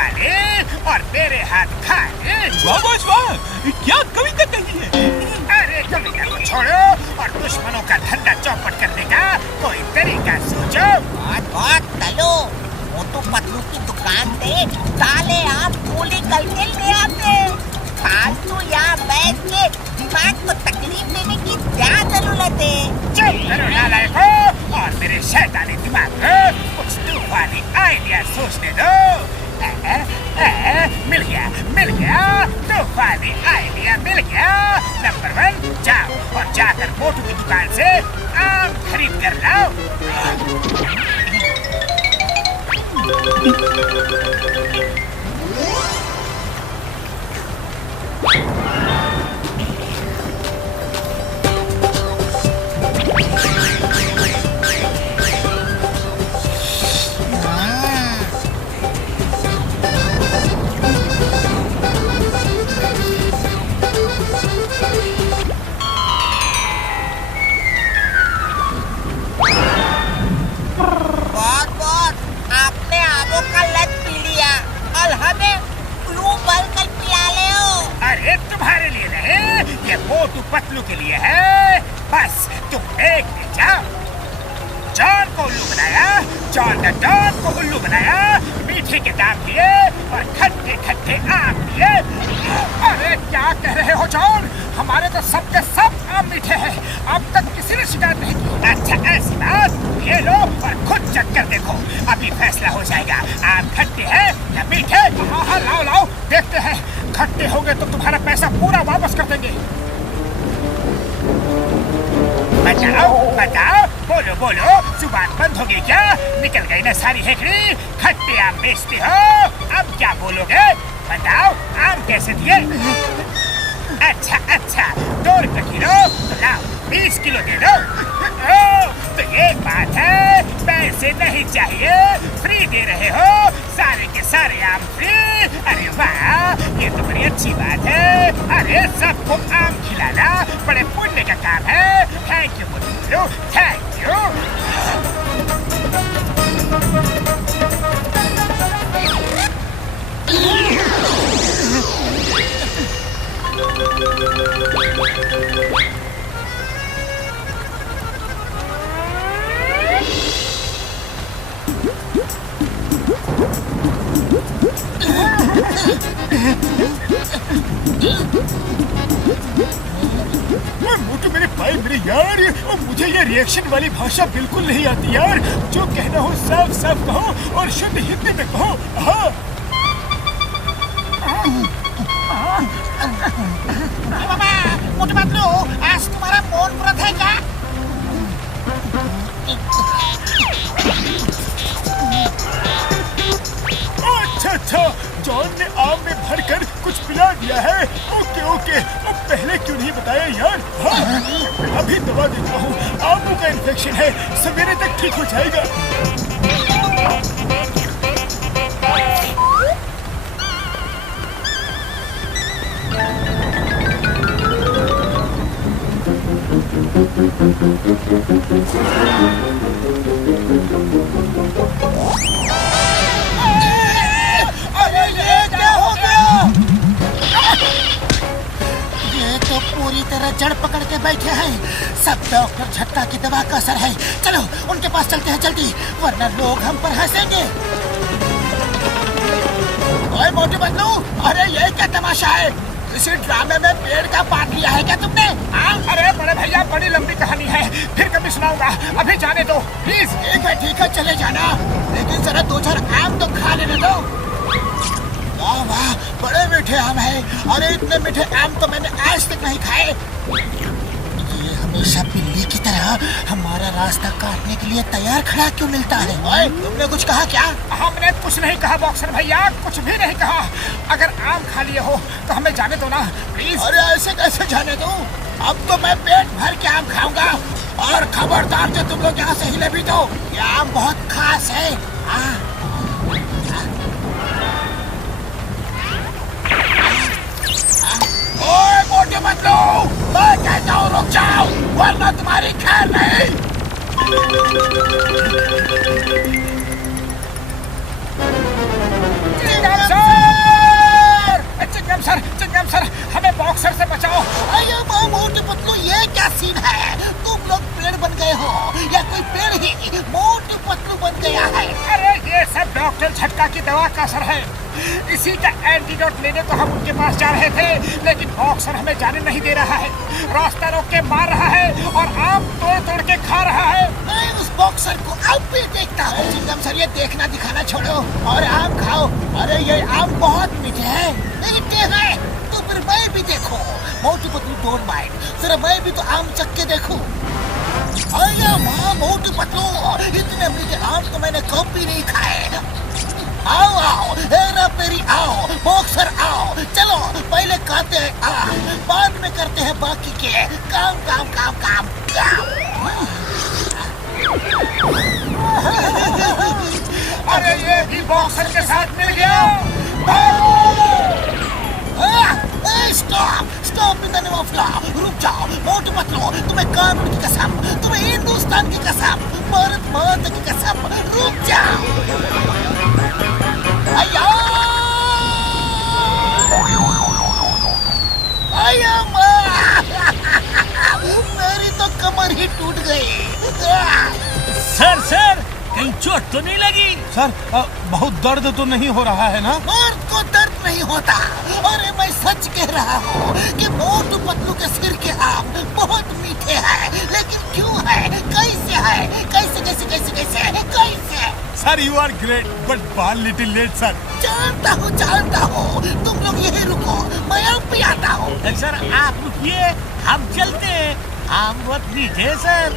वाले और मेरे हाथ खाने। वाह वाह वाह, क्या कविता कही है। अरे कविता को छोड़ो और दुश्मनों का धंधा चौपट करने का कोई तरीका सोचो। बहुत तलो, मोटू पतलू की दुकान पे काले आम गोली करके ले आते। फालतू यहाँ बैठ के दिमाग को तकलीफ देने की क्या जरूरत है। चुप करो नालायको और मेरे शैतानी दिमाग को कुछ तूफानी आइडिया सोचने दो। मिल गया तूफानी आइडिया मिल गया। नंबर 1, जाओ और जाकर मोटू की दुकान से आम खरीद कर लाओ। मोटू पतलू के लिए है, बस तुम देखते जाओ। जॉन को उल्लू बनाया, जॉन ने डॉन को उल्लू बनाया, मीठे के दाम दिए और खट्टे खट्टे आम दिए। अरे क्या कह रहे हो जॉन, हमारे तो सबके सब आम मीठे हैं, अब तक किसी ने शिकायत नहीं की। अच्छा ऐसी बात, ये लो और खुद चख कर देखो, अभी फैसला हो जाएगा आम खट्टे हैं या मीठे। हाँ लाओ लाओ देखते हैं, खट्टे होंगे तो तुम्हारा पैसा पूरा वापस कर देंगे। बताओ बताओ, बोलो बोलो, जुबान बंद हो गई क्या? निकल गई ना सारी हेकड़ी? खट्टे आम बेचते हो, अब क्या बोलोगे? बताओ आम कैसे दिए? अच्छा अच्छा, 2 रुपए किलो, तो लाओ 20 किलो दे दो। तो एक बात है, पैसे नहीं चाहिए, फ्री दे रहे हो, सारे के सारे आम फ्री। अरे वाह, ये तो बड़ी अच्छी बात है। अरे सबको आम खिलाना बड़े पुण्य का काम है। थैंक यू मोटू, थैंक यू। मोटू मेरे भाई मेरे यार, मुझे ये रिएक्शन वाली भाषा बिल्कुल नहीं आती यार। जो कहना हो साफ साफ कहो और शुद्ध हिंदी में कहो। हाँ मोटू पतलू, आज तुम्हारा मौन व्रत है क्या? अच्छा अच्छा, जॉन ने आम में भरकर कुछ पिला दिया है। ओके ओके, अब पहले क्यों नहीं बताया यार? हाँ अभी दवा देता हूँ, आमों का इन्फेक्शन है, सवेरे तक ठीक हो जाएगा। अरे ये क्या हो गया? ये तो पूरी तरह जड़ पकड़ के बैठे हैं। सब डॉक्टर झटका की दवा का असर है। चलो उनके पास चलते हैं जल्दी, वरना लोग हम पर हंसेंगे। ओए मोटू पतलू, अरे ये क्या तमाशा है? इसी ड्रामे में पेड़ का पार्ट लिया है क्या तुमने? अरे बड़े भैया, बड़ी लंबी कहानी है, फिर कभी सुनाऊंगा, अभी जाने दो प्लीज। ठीक है चले जाना, लेकिन जरा 2-4 आम तो खा लेने दो। वाह वाह, बड़े मीठे आम है। अरे इतने मीठे आम तो मैंने आज तक नहीं खाए। ये हमेशा बिल्ली की तरह हमारा रास्ता काटने के लिए तैयार खड़ा क्यों मिलता है? ओए, तुमने कुछ कहा क्या? हमने कुछ नहीं कहा बॉक्सर भैया, कुछ भी नहीं कहा। अगर आम खा लिए हो तो हमें जाने दो ना प्लीज। अरे ऐसे कैसे जाने दूं? अब तो मैं पेट भर के आम खाऊंगा, और खबरदार जो तुम लोग यहाँ से हिले भी तो, ये आम बहुत खास है। ओए मोटे पतलू, मैं कहता हूँ रुक जाओ, वरना तुम्हारी खैर नहीं। चिंगम सर, हमें बॉक्सर से बचाओ। अरे मोटू पतलू, ये क्या सीन है? तुम लोग पेड़ बन गए हो या कोई पेड़ ही मोटू पतलू बन गया है? अरे ये सब डॉक्टर झटका की दवा का असर है। इसी का एंटीडोट लेने को हम उनके पास जा रहे थे, लेकिन बॉक्सर हमें जाने नहीं दे रहा है। रास्ता रोक के मार रहा है और आम तोड़ तोड़ के खा रहा है। मैं उस बॉक्सर को अब भी देखता हूँ। चिंगम सर, ये देखना दिखाना छोड़ो और आम खाओ। अरे ये आम बहुत मीठे हैं, मीठे हैं। तो फिर मैं भी देखो। मोटू पतलू डोंट माइंड, जरा मैं भी तो आम चख के देखूं। अरे माँ मोटू पतलू, इतने मीठे आम तो मैंने कभी नहीं खाए। आओ आओ, हेरा फेरी आओ, बॉक्सर आओ। चलो पहले खाते हैं आम, बाद में करते हैं बाकी के काम काम काम काम काम। अरे ये भी बॉक्सर के साथ मिल गया। Stop stop in the name of law. रुक जाओ मोटू पतलू, तुम्हें कानून की कसम, तुम्हें हिंदुस्तान की कसम, भारत माता की कसम, रुक जाओ। अय्या मेरी तो कमर ही टूट गई। सर कहीं चोट तो नहीं लगी? सर बहुत दर्द तो नहीं हो रहा है ना? मर्द को दर्द नहीं होता। अरे मैं सच कह रहा हूँ कि मोटू पतलू के सिर के आम बहुत मीठे हैं, लेकिन क्यों है, कैसे है, कैसे कैसे कैसे कैसे कैसे? Sir you are great but ball little late sir. जानता हूँ। तुम लोग यही रुको, मैं अब भी आता हूँ। सर आप रुकिए, हम चलते हैं। आम बहुत मीठे सर।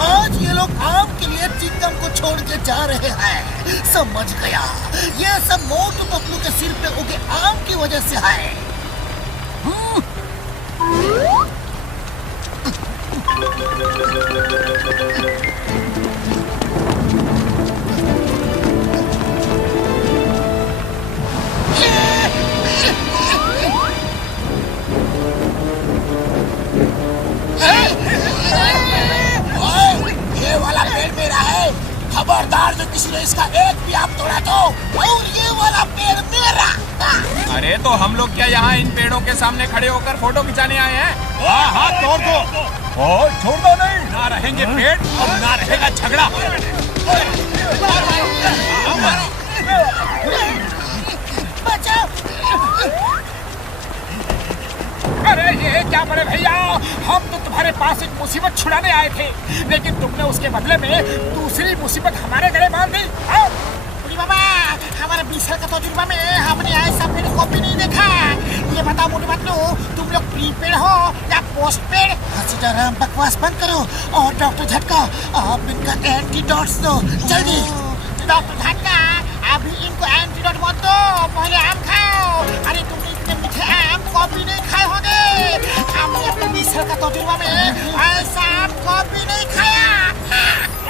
आज ये लोग आम के लिए चिंगम को छोड़ के जा रहे हैं। समझ गया, ये सब मोटू पतलू के सिर पे उगे आम की वजह से है। ये वाला पेड़ मेरा है, खबरदार जो किसी ने इसका एक भी आम तोड़ा तो। और ये वाला पेड़ मेरा। अरे तो हम लोग क्या यहाँ इन पेड़ों के सामने खड़े होकर फोटो खिंचाने आए हैं? हाँ तोड़ दो और छोड़ दो नहीं। ना रहेंगे पेड़ और ना रहेगा झगड़ा। बचाओ। अरे ये क्या बड़े भैया, हम तो तुम्हारे पास एक मुसीबत छुड़ाने आए थे, लेकिन तुमने उसके बदले में दूसरी मुसीबत हमारे गले बांध दी। बाबा, हमारे 20 साल का तजुर्बा में हमने ऐसा पेड़ कॉपी नहीं देखा। ये बताओ मोटू पतलू, तुम लोग प्रीपेड हो या पोस्टपेड? हंसी बकवास बंद करो और डॉक्टर झटका आप इनका एंटीडोट्स दो जल्दी। डॉक्टर झटका, अभी इनको एंटीडोट मत दो, पहले आम खाओ। अरे तुमने इतने मीठे आम कॉपी नहीं खाए होंगे। हमने अपने 20 साल का तजुर्बा में ऐसा आम कॉपी नहीं खाया।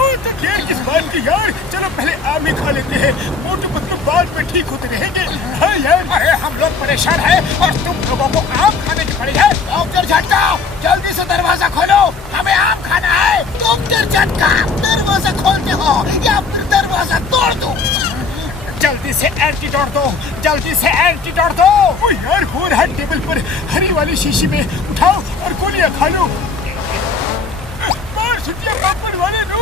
तो देर किस बात की यार, चलो पहले आम ही खा लेते हैं, मोटू पतलू बाद में ठीक होते रहेंगे। हाँ यार। अरे हम लोग परेशान हैं और तुम लोगों को आम खाने की पड़ी है। डॉक्टर झटका, जल्दी से दरवाजा खोलो, हमें आम खाना है। डॉक्टर झटका, दरवाजा खोलते हो या फिर दरवाजा तोड़ दो। जल्दी से एंटीडोट दो, जल्दी से एंटीडोट दो। ओ यार, हो रहा टेबल पर हरी वाली शीशी में उठाओ और गोलियां खा लो। मार सुटिया पापड़ वाले लो।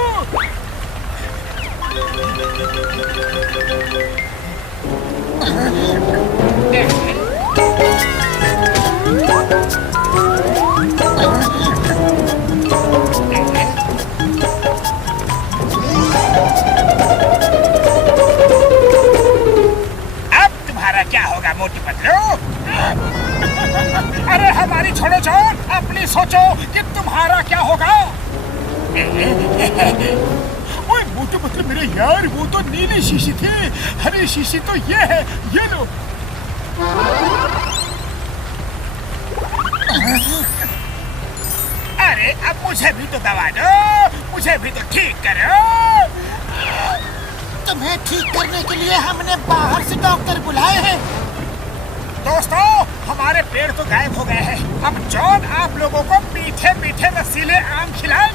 अब तुम्हारा क्या होगा मोटू पतलू? अरे हमारी छोड़ो जान, अपनी सोचो कि तुम्हारा क्या होगा। ओए मोटू पतलू मेरे यार, वो तो नीली शीशी थी, हरी शीशी तो ये है, ये लो। अरे अब मुझे भी तो दवा दो, मुझे भी तो ठीक करो। तुम्हें ठीक करने के लिए हमने बाहर से डॉक्टर बुलाए हैं। दोस्तों, हमारे पेड़ तो गायब हो गए हैं। अब जॉन आप लोगों को मीठे मीठे रसीले आम खिलाए।